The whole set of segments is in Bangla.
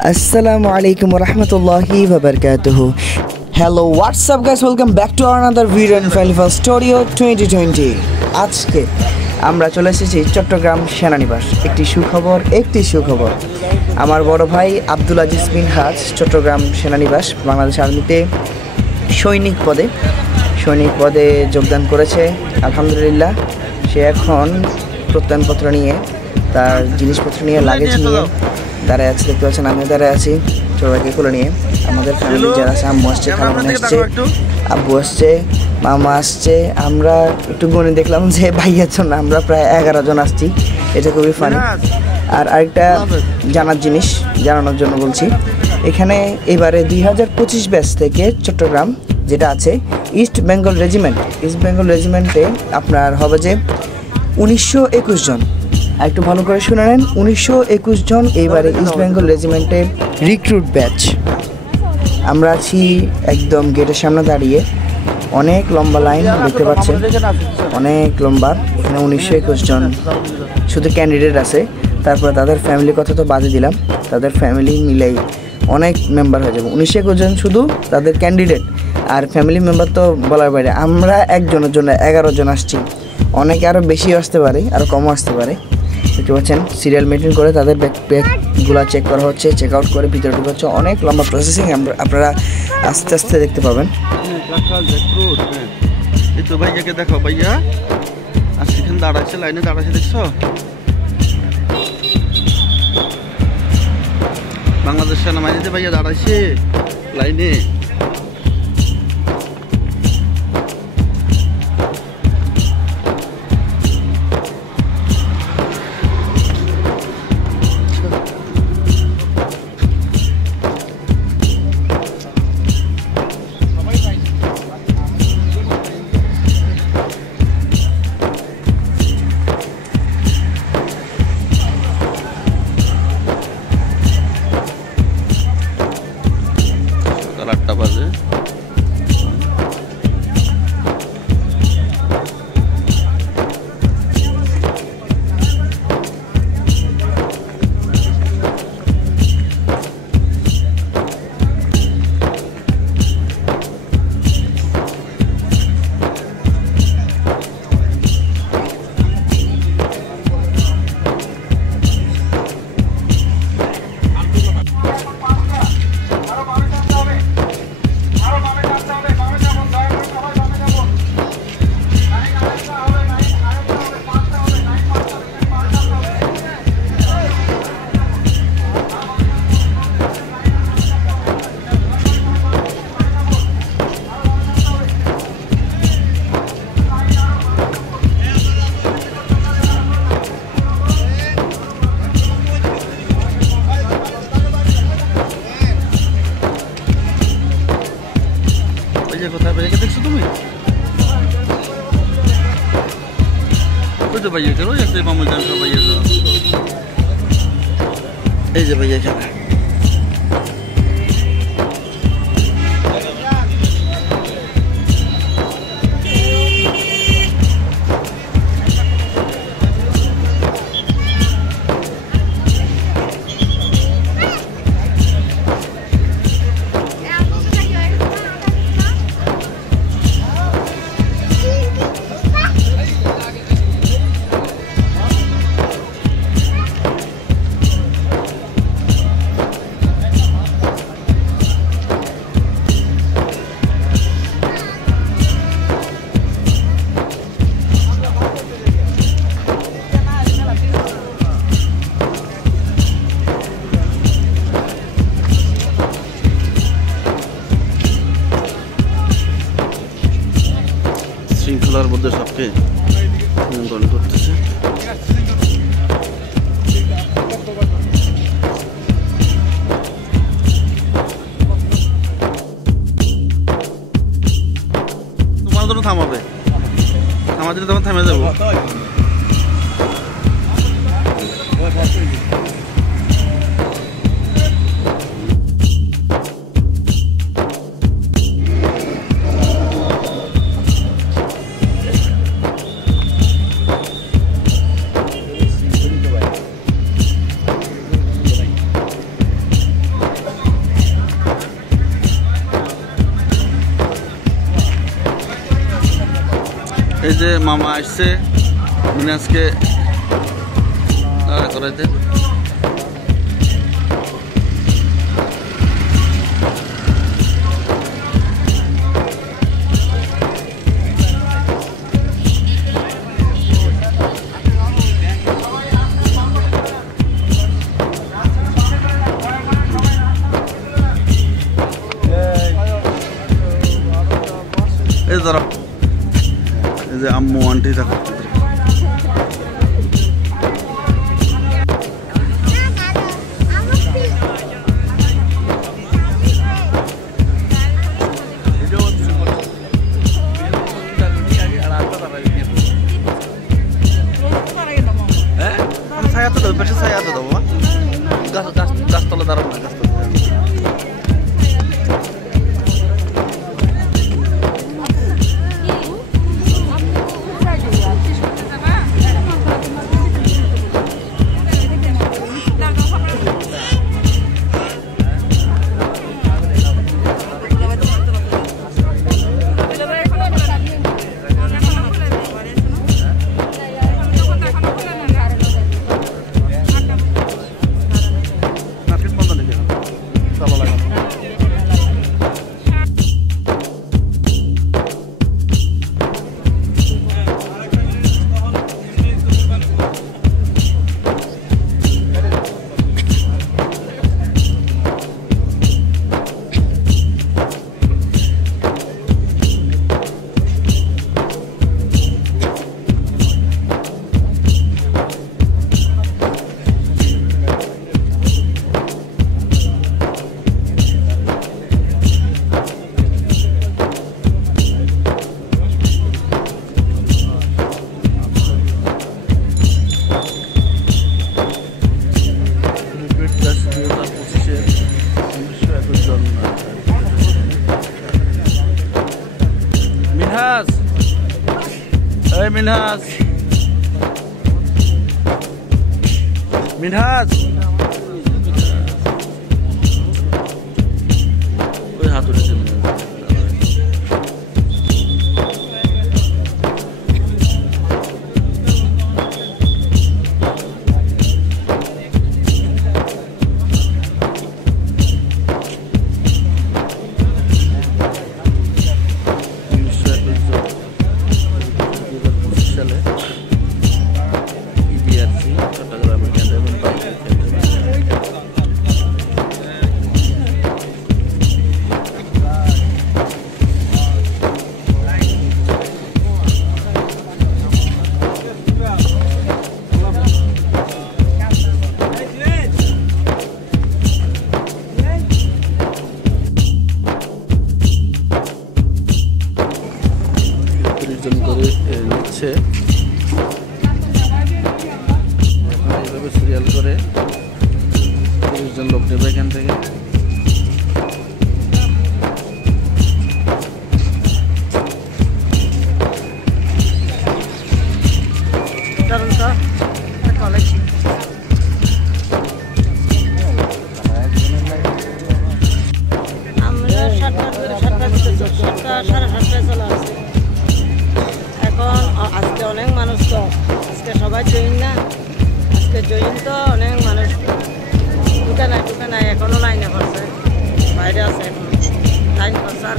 Assalamu alaikum wa rahmatullahi wa barakatuhu. Hello, what's up guys? Welcome back to another video in Festival Studio 2020. আজকে আমরা চলে এসেছি চট্টগ্রাম সেনানিবাস। একটি সুখবর। আমার বড় ভাই আব্দুল আজিজ বিন হাজ চট্টগ্রাম সেনানিবাস বাংলাদেশ আর্মিতে সৈনিক পদে যোগদান করেছে। আলহামদুলিল্লাহ সে এখন প্রত্যয়নপত্র নিয়ে তার জিনিসপত্র নিয়ে লাগেজ নিয়ে দাঁড়ায় আছে। দেখতে পাচ্ছেন আমিও দাঁড়ায় আছি সবাইকে কোলে নিয়ে। আমাদের ফ্যামিলি যারা আছে, আম্মু আসছে, খালামণি আসছে, আব্বু আসছে, মামা আসছে। আমরা একটু গুনে দেখলাম যে ভাইয়ার জন্য আমরা প্রায় 11 জন আসছি। এটা খুবই ফানি। আর আরেকটা জানানোর জন্য বলছি, এখানে এবারে 2025 ব্যাচ থেকে চট্টগ্রাম যেটা আছে ইস্ট বেঙ্গল রেজিমেন্টে আপনার হবে যে 1921 জন। আর একটু ভালো করে শুনে নেন, 1921 জন এইবারে ইস্ট বেঙ্গল রেজিমেন্টে রিক্রুট ব্যাচ। আমরা আছি একদম গেটের সামনে দাঁড়িয়ে। অনেক লম্বা লাইন দেখতে পাচ্ছেন, অনেক লম্বা। এখানে 1921 জন শুধু ক্যান্ডিডেট আছে। তারপরে তাদের ফ্যামিলির কথা তো বাদে দিলাম, তাদের ফ্যামিলি মিলেই অনেক মেম্বার হয়ে যাবে। 1921 জন শুধু তাদের ক্যান্ডিডেট, আর ফ্যামিলি মেম্বার তো বলার বাইরে। আমরা একজনের জন্য 11 জন আসছি। অনেকে আরও বেশি আসতে পারে, আরও কমও আসতে পারে। দেখতে পাচ্ছেন সিরিয়াল মেনটেন করে তাদের ব্যাকপ্যাকগুলো চেক করা হচ্ছে, চেক আউট করে ভিতরে ঢুকে হচ্ছে। অনেক লম্বা প্রসেসিং আপনারা আস্তে আস্তে দেখতে পাবেন। এই তো ভাইয়াকে দেখো, ভাইয়া আর সেখানে দাঁড়াচ্ছে, লাইনে দাঁড়াচ্ছে, দেখছো? বাংলাদেশ সেনাবাহিনীতে ভাইয়া দাঁড়াচ্ছে লাইনে। সকাল 8টা বাজে। কোথায় ভাইয়াকে দেখছো তুমি? ওই যে ভাইয়া কেন যাচ্ছে, মামু জান সব ভাইয়া। এই যে ভাইয়া এখানে শৃঙ্খলার মধ্যে সবকে নিয়ন্ত্রণ করতেছে। তোমার জন্য থামাবে, আমার জন্য তখন থেমে যাবো। এই যে মামা আসছে মিনাজকে দাঁড়া করাইতে। এই ধরো এই যে আম্মু আন্টি দেখো ছায়া তো দেবো, পেছনে ছায়া তো দেবো, গাছতলা দাঁড়াবো না, গাছতলা। মিনহাজ, এই মিনহাজ, মিনহাজ ওই হাত উঠেছে। করে নিচ্ছে এইভাবে সিরিয়াল করে 30 জন লোক নেবে এখান থেকে। আজকে অনেক মানুষ তো আজকে সবাই জয়েন না, আজকে জয়েন তো অনেক মানুষ ঢুকে নাই এখনো লাইনে করছে, বাইরে আছে এখন লাইন করছে। আর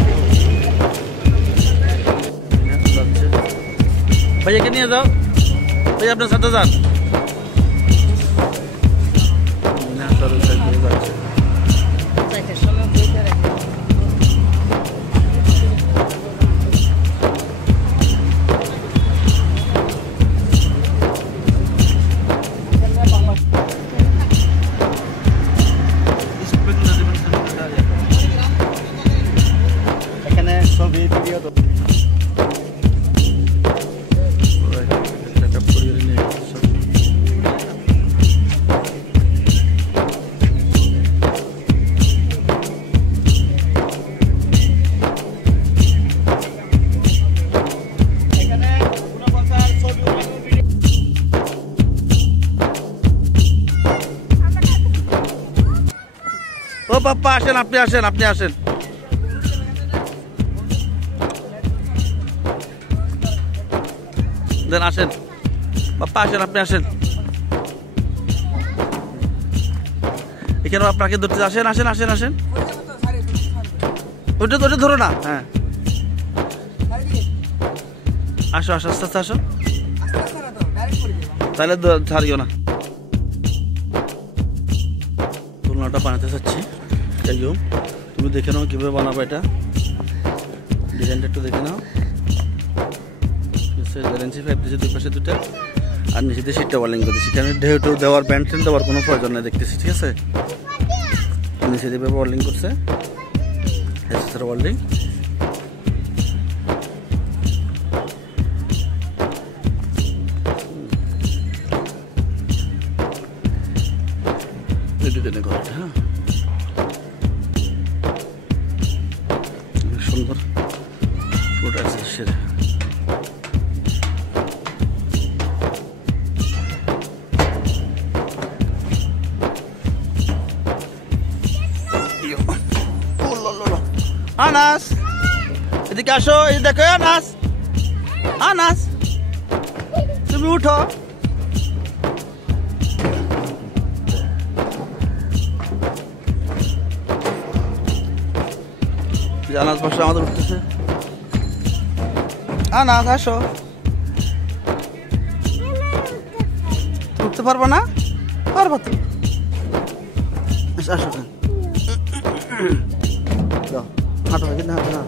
ভাইয়াকে নিয়ে যাও, ভাই আপনার সাথে যান। সময় বইতে রাখি এখানে ছবি ভিডিও তো ও বাপ্পা আসেন, আপনি আসেন, আপনি আসেন। দেন আসেন বাপ্পা, আসেন, আপনি আসেন এখানে, আপনাকে ধরতে। আসেন আসেন আসেন আসেন, ওটা ওটা ধরো না। হ্যাঁ আসো আসো, আস্তে আস্তে আসো, তাহলে ছাড়িও না। দোলনাটা বানাতে চাচ্ছি, তুমি দেখে নাও কীভাবে বানাবো এটা, ডিজাইনটা একটু দেখে নাও। দুই পাশে দুটা, আর নিচে দিয়ে সিটটা ওয়ার্লিং করে দিচ্ছি, কারণ ঢেউ টেউ দেওয়ার ব্যান্ড ট্যান্ড দেওয়ার কোনো প্রয়োজন নেই দেখতেছি, ঠিক আছে। নিচে দিয়ে ওয়ার্লিং করছে, ওয়ার্লিং। হ্যাঁ সুন্দর ফুট আছে সেরে। আনাস এদিকে আসো, এই দেখো আনাস, আনাস তুমি উঠো। আনাস বসে আমাদের উঠতেছে, আনাস আসো। উঠতে পারবো না? পারবো তো, আসো হাঁটো, কিন্তু হাঁটো না।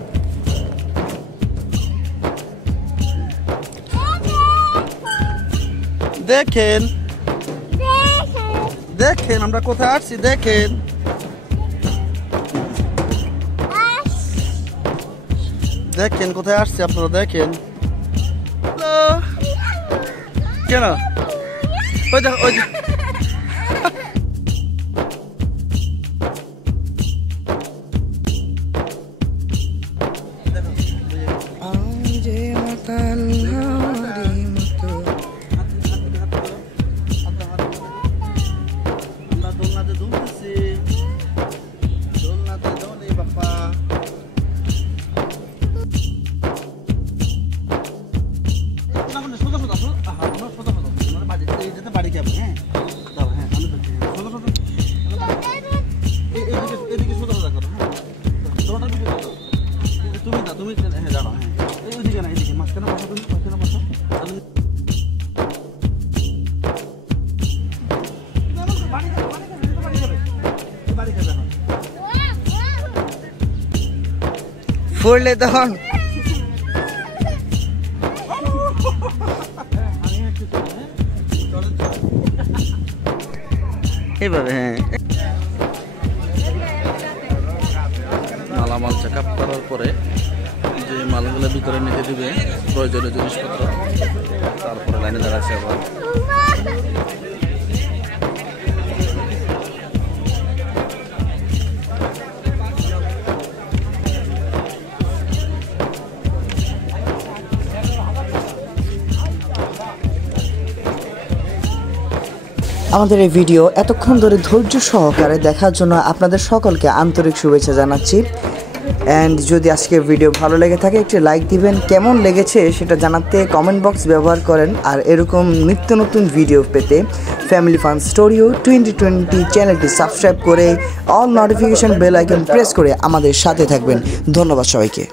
দেখেন দেখেন আমরা কোথায় আসছি, দেখেন দেখেন কোথায় আসছে আপনারা, দেখেন। কেন ওই দেখো, ওই বাড়ি যাবে। হ্যাঁ এদিকে সোজা সোজা করো, হ্যাঁ তুমি না, তুমি হ্যাঁ দাঁড়াও, হ্যাঁ ওইদিকে না, এদিকে মাঝখানে বসো, তুমি মাঝখানে বসো। ফুললে তখন এইভাবে, হ্যাঁ মালামাল চেক আপ করার পরে যে মালগুলো ভিতরে নিতে দিবে প্রয়োজনীয় জিনিসপত্র, তারপরে লাইনে দাঁড়াচ্ছে আবার। আমাদের এই ভিডিও এতক্ষণ ধরে ধৈর্য সহকারে দেখার জন্য আপনাদের সকলকে আন্তরিক শুভেচ্ছা জানাচ্ছি। অ্যান্ড যদি আজকের ভিডিও ভালো লেগে থাকে একটি লাইক দিবেন, কেমন লেগেছে সেটা জানাতে কমেন্ট বক্স ব্যবহার করেন। আর এরকম নিত্য নতুন ভিডিও পেতে ফ্যামিলি ফান স্টুডিও 2020 চ্যানেলটি সাবস্ক্রাইব করে all notification bell icon press করে আমাদের সাথে থাকবেন। ধন্যবাদ সবাইকে।